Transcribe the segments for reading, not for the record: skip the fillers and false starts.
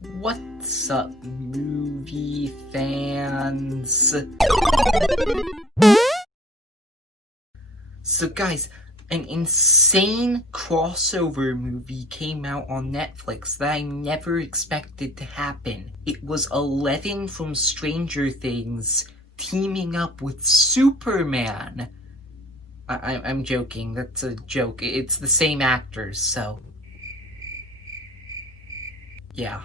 What's up, movie fans? So guys, an insane crossover movie came out on Netflix that I never expected to happen. It was Eleven from Stranger Things teaming up with Superman. I'm joking, that's a joke. It's the same actors, so... yeah.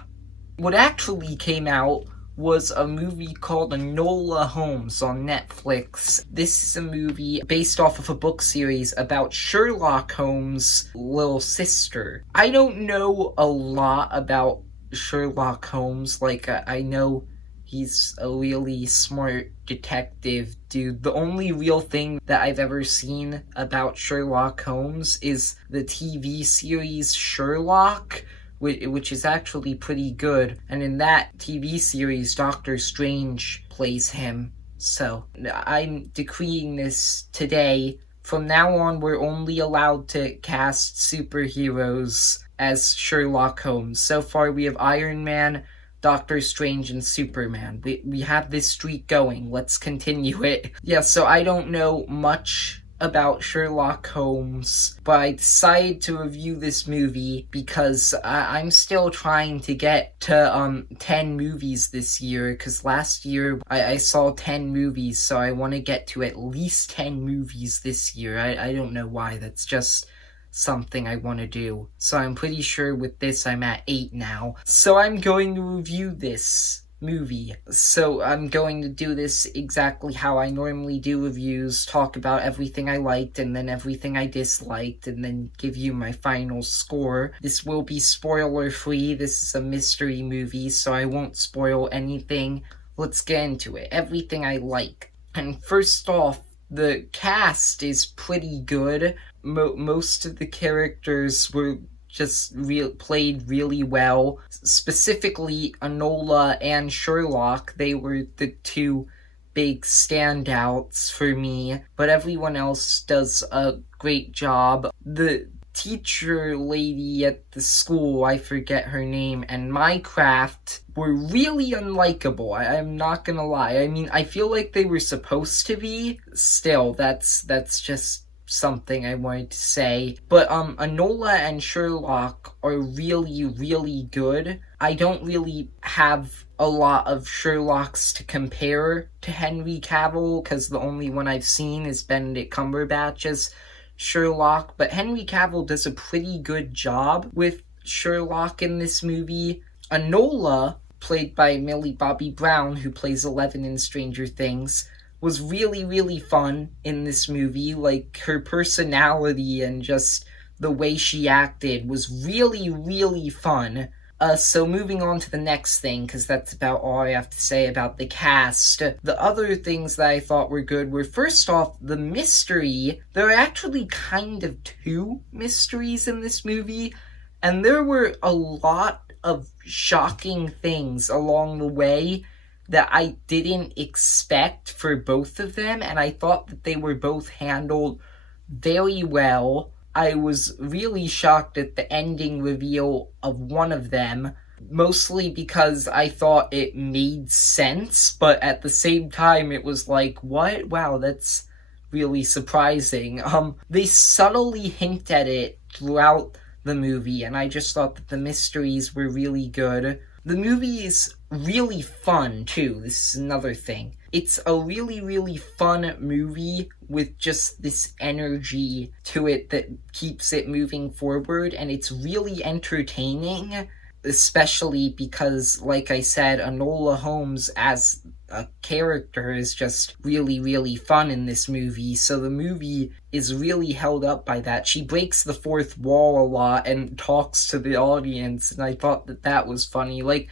What actually came out was a movie called Enola Holmes on Netflix. This is a movie based off of a book series about Sherlock Holmes' little sister. I don't know a lot about Sherlock Holmes. I know he's a really smart detective dude. The only real thing that I've ever seen about Sherlock Holmes is the TV series Sherlock, which is actually pretty good. And in that TV series, Doctor Strange plays him. So, I'm decreeing this today. From now on, we're only allowed to cast superheroes as Sherlock Holmes. So far, we have Iron Man, Doctor Strange, and Superman. We have this streak going. Let's continue it. Yeah, so I don't know much about Sherlock Holmes, but I decided to review this movie because I'm still trying to get to 10 movies this year, because last year I saw 10 movies, so I want to get to at least 10 movies this year. I don't know why, that's just something I want to do. So I'm pretty sure with this I'm at 8 now. So I'm going to review this movie. So I'm going to do this exactly how I normally do reviews, talk about everything I liked and then everything I disliked, and then give you my final score. This will be spoiler free. This is a mystery movie, so I won't spoil anything. Let's get into it. Everything I like. And first off, the cast is pretty good. Most of the characters were just played really well. Specifically, Enola and Sherlock, they were the two big standouts for me, but everyone else does a great job. The teacher lady at the school, I forget her name, and Minecraft were really unlikable. I'm not gonna lie. I mean, I feel like they were supposed to be. Still, that's just something I wanted to say. But Enola and Sherlock are really, really good. I don't really have a lot of Sherlocks to compare to Henry Cavill, because the only one I've seen is Benedict Cumberbatch's Sherlock, but Henry Cavill does a pretty good job with Sherlock in this movie. Enola, played by Millie Bobby Brown, who plays Eleven in Stranger Things, was really, really fun in this movie. Like, her personality and just the way she acted was really, really fun. So moving on to the next thing, because that's about all I have to say about the cast. The other things that I thought were good were, first off, the mystery. There are actually kind of two mysteries in this movie, and there were a lot of shocking things along the way that I didn't expect for both of them, and I thought that they were both handled very well. I was really shocked at the ending reveal of one of them, mostly because I thought it made sense, but at the same time it was like, what? Wow, that's really surprising. They subtly hint at it throughout the movie, and I just thought that the mysteries were really good. The movie is really fun, too. This is another thing. It's a really, really fun movie with just this energy to it that keeps it moving forward, and it's really entertaining, especially because, like I said, Enola Holmes as a character is just really, really fun in this movie, so the movie is really held up by that. She breaks the fourth wall a lot and talks to the audience, and I thought that that was funny. Like,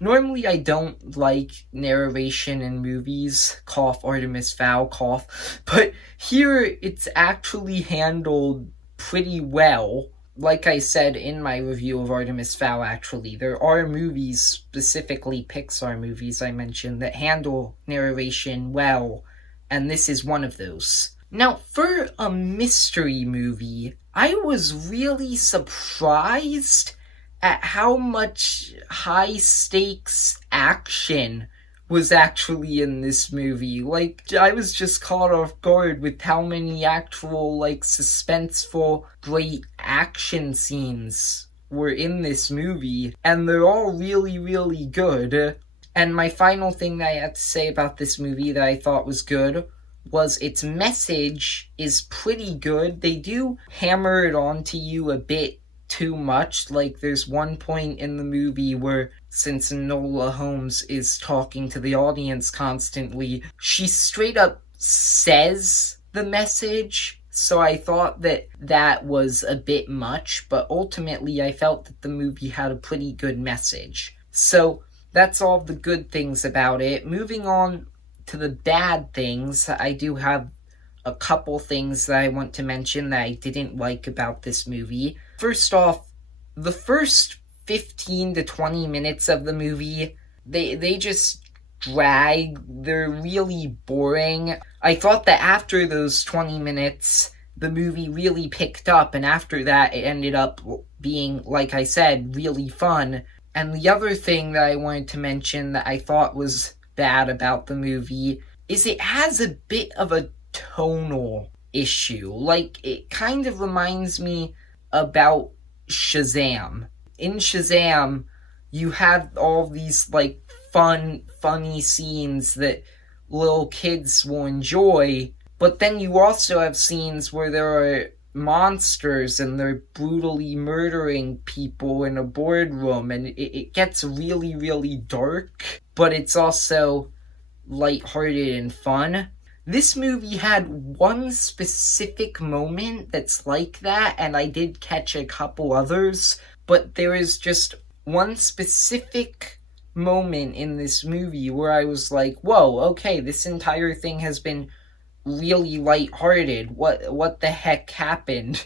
normally I don't like narration in movies, cough, Artemis Fowl, cough, but here it's actually handled pretty well. Like I said in my review of Artemis Fowl, actually, there are movies, specifically Pixar movies I mentioned, that handle narration well, and this is one of those. Now, for a mystery movie, I was really surprised at how much high stakes action was actually in this movie. Like, I was just caught off guard with how many actual, like, suspenseful, great action scenes were in this movie, and they're all really, really good. And my final thing that I had to say about this movie that I thought was good was its message is pretty good. They do hammer it onto you a bit too much. Like, there's one point in the movie where, since Enola Holmes is talking to the audience constantly, she straight up says the message. So I thought that that was a bit much, but ultimately I felt that the movie had a pretty good message. So that's all the good things about it. Moving on to the bad things, I do have a couple things that I want to mention that I didn't like about this movie. First off, the first 15 to 20 minutes of the movie, they just drag. They're really boring. I thought that after those 20 minutes, the movie really picked up, and after that, it ended up being, like I said, really fun. And the other thing that I wanted to mention that I thought was bad about the movie is it has a bit of a tonal issue. Like, it kind of reminds me about Shazam. In Shazam, you have all these, like, funny scenes that little kids will enjoy, but then you also have scenes where there are monsters and they're brutally murdering people in a boardroom, and it gets really, really dark, but it's also lighthearted and fun. This movie had one specific moment that's like that, and I did catch a couple others, but there is just one specific moment in this movie where I was like, whoa, okay, this entire thing has been really lighthearted. What the heck happened?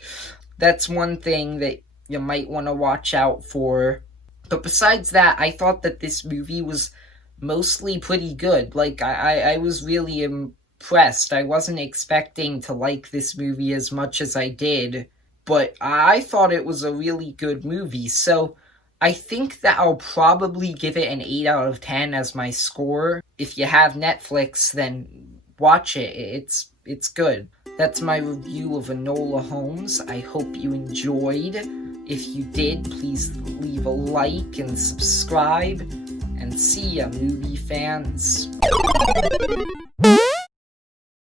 That's one thing that you might want to watch out for. But besides that, I thought that this movie was mostly pretty good. Like, I was really impressed. I wasn't expecting to like this movie as much as I did, but I thought it was a really good movie. So I think that I'll probably give it an 8 out of 10 as my score. If you have Netflix, then watch it. It's good. That's my review of Enola Holmes. I hope you enjoyed. If you did, please leave a like and subscribe. And see ya, movie fans.